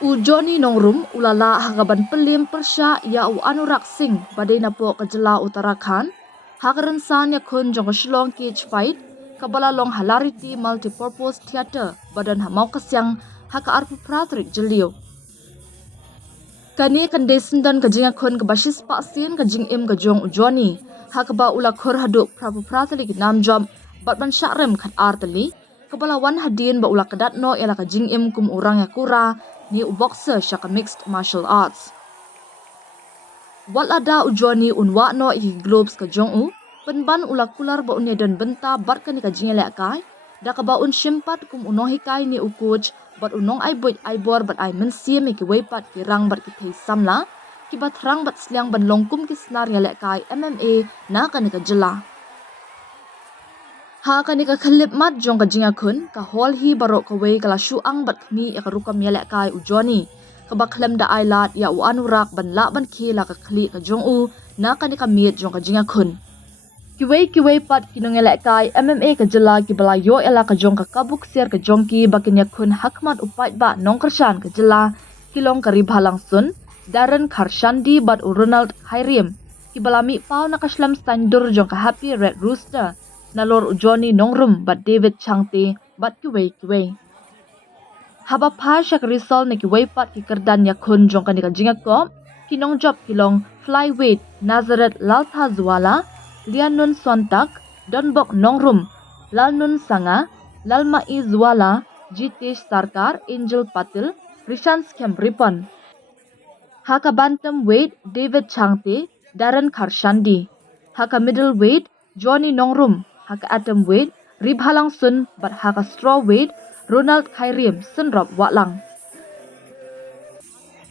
Johnny Nongrum ulala hagaban pynliem persya ya Anurak Singh badai na po kajala Uttarakhand hakaransan ya kun jong Shillong Cage Fight kabala long hilarity multipurpose theater badan hamau kasyang haka arpu pratrik jeliu. Kani kandesin dan kajinga kun kebasis paksin kajing im kajong Johnny hakaba ula khur haduk prapu pratrik namjom batman syarem kat artali kabala wan hadin ba ula kadat no yala kajing im kum urang ya kura ni boxer syaka mixed martial arts. Walada Johnny unwa no i globes ka jong penban ula kular ba unya dan benta bat ka ni ka jingelek kai da ka ba un shimpat kum uno hikai ni coach bat unong ai boy ai bor bat ai mensie mi ki weipat ki rang bat ki thei samla ki bat rang bat sliang ban longkum ki snar yelek kai MMA na ka ni ka jela. Ha ka ni ka khalip mat jong ka jinga kun ka hol hi barok ka wei kala shuang bat khmi ya ka rukam yelek kai Johnny ka bakhlem da ailat ya Anurak ban la ban khila ka khli ka jong na ka ni ka miet jong ka jinga kun ki wei pat kinong yelek kai MMA ka jela ki bala yo ela ka jong ka kabuk ser ka jong ki bakin ya kun hakmat upai ba nong kershan ka jela kilong ka ribhalang sun Darren Karshandi bat Ronald Hairim ki bala mi pau na ka shlam standur jong ka Happy Red Rooster nalor Johnny Nongrum bat David Changte bat ki wei. Haba pa syak risol na ki wei pat ki kerdan ya kun jong ka ni ka jinga ko kinong job kilong flyweight Nazareth Lalta Zwala Lianun Sontak Donbok Nongrum Lalnun Sanga Lalma Zwala Jitesh Sarkar Angel Patil Rishan Skem Ripon Haka bantamweight David Changte Darren Karshandi Haka middleweight Johnny Nongrum haka atomweight Ribhalang Sun bat haka strawweight Ronald Khairim Sunrop Watlang.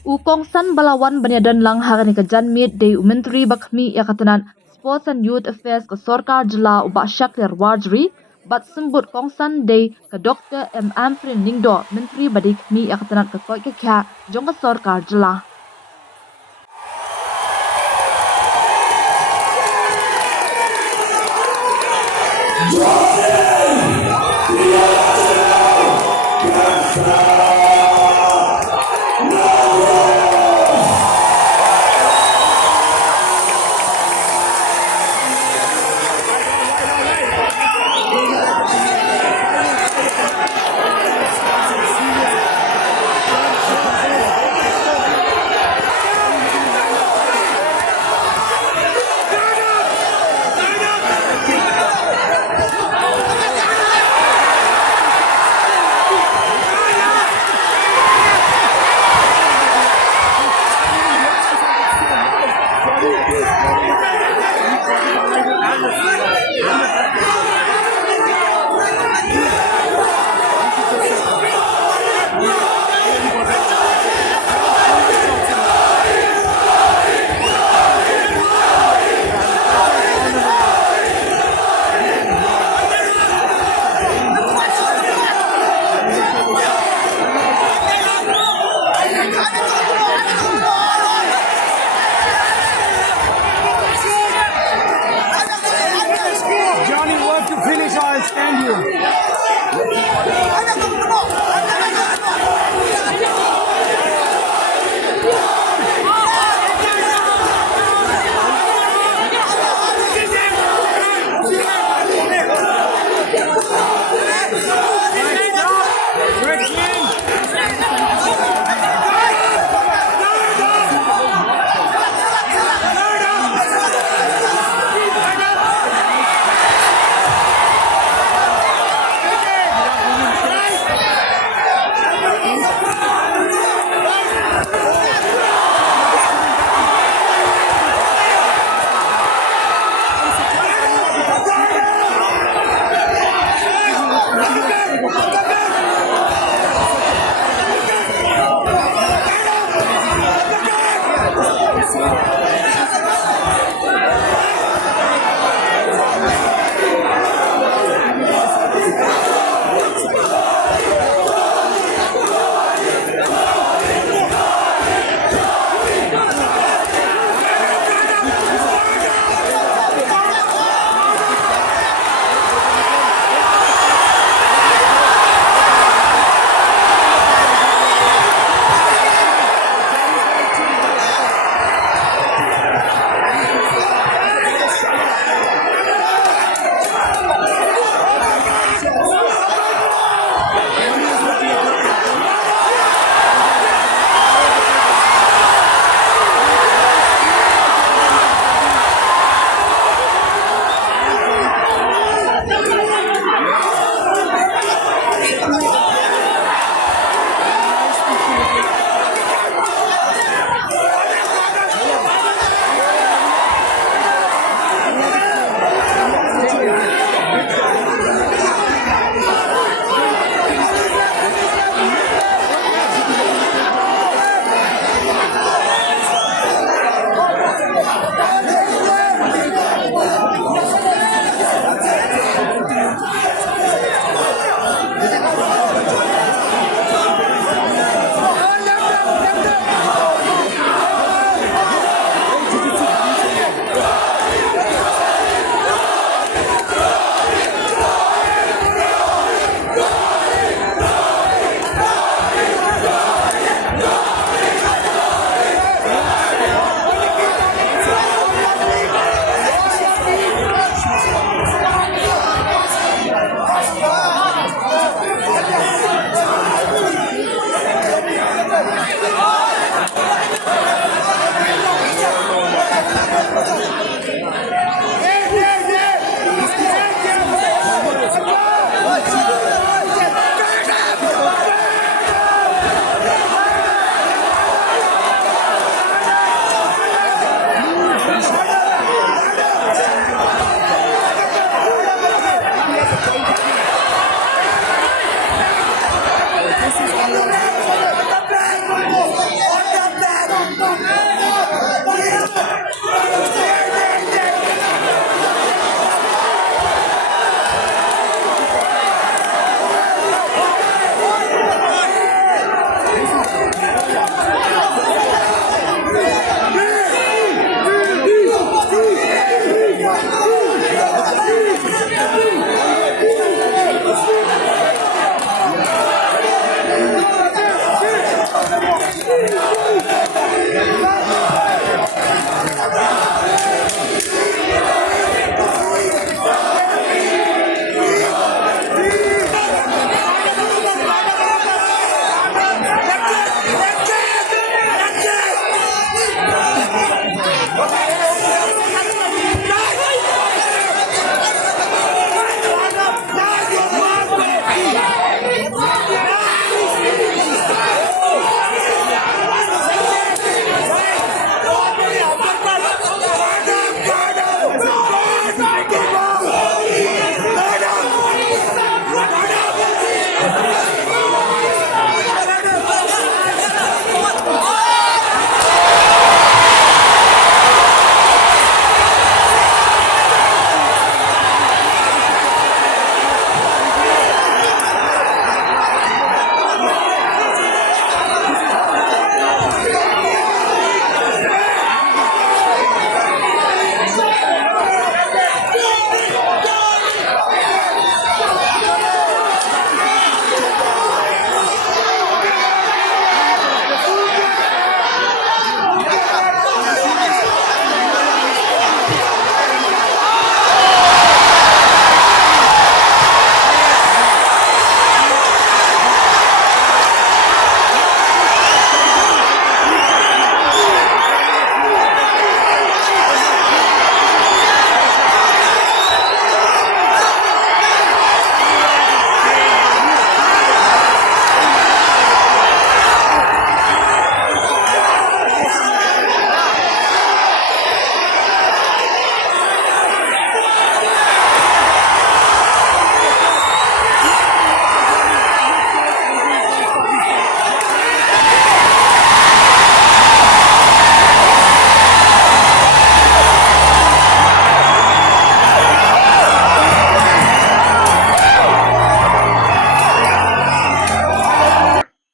Ukong san balawan banyadan lang haka ni kajan meet day menteri bakmi ya katanan Sports and Youth Affairs ka Sorkar Jela ubak Shakir Wardri bat sembut kongsan day ka Dr. M. Amfrin Ningdo menteri badai kmi ya katanan ka koi ka kya jong ka Sorkar Jela.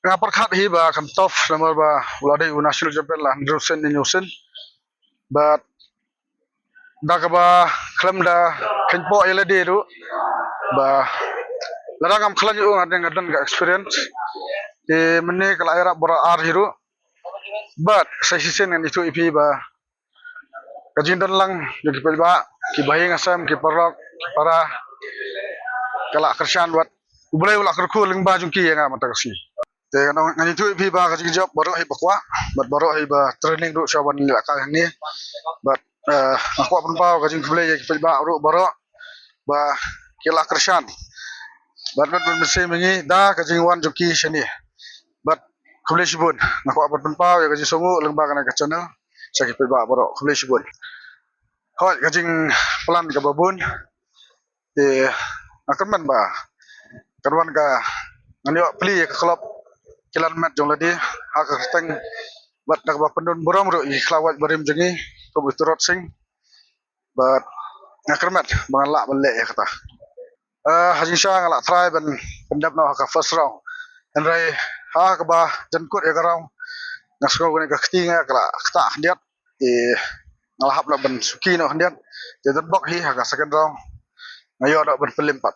ngapar khat hi ba kam top number ba ulade national champion la 100% in Yusin but daga ba klam da kenpo elade ru ba ladang am khlan yu ngadan ga experience de menne kala era bora ar hiru but sai sisen ngan itu ipi ba kajin dan lang ki pelba ki bahing asam ki parok ki para kala kershan wat ubulai ula kerku ling ba jungki yang mata kasi te ngani tu ipi ba kajin job baro hi bakwa but baro hi ba training ru shawan la ka ni but aku pun pau kajin kulai ki pelba ru baro ba kila kershan but mesti mengi da kajin wan jungki sini but kulai sibun aku pun pau ya kajin songu ling ba kana ka channel sakit pelba baro kulai sibun hoi kajing pelan ke babun di akan man ba karwan ka nganyo pli ke klub kilan mat jong ladi hak teng bat dak ba pendun buram ru i klawat barim jengi ko buturot sing bat akan mat bangala balle kata hajing sha ngala try ban pendap no ka first round and rai ha ka ba jankut e garang nasko gone ka khtinga kala khta hdiat e ngalahap la ban suki no hdiat de bok hi ha ka second round ngayo dak ban pelimpat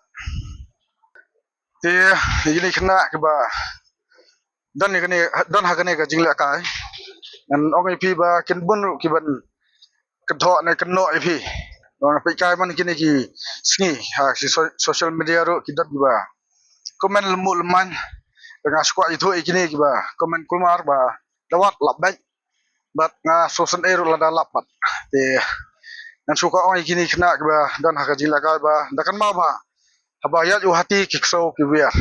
ti ini kena ke ba dan ni kene dan ha kene ka jingla kai an ong ip ba kin bun ki ban kedho ne keno ip ong pi kai man kini ki sngi ha si social media ro ki dat ba komen lemu leman dengan squad itu ikini ki ba komen kulmar ba dawat labak bat nga social ero la dalapat ti nan suka ong ikini kena ke ba dan ha ka jingla kai ba dakan ma ba habayat u hati kikso ki biar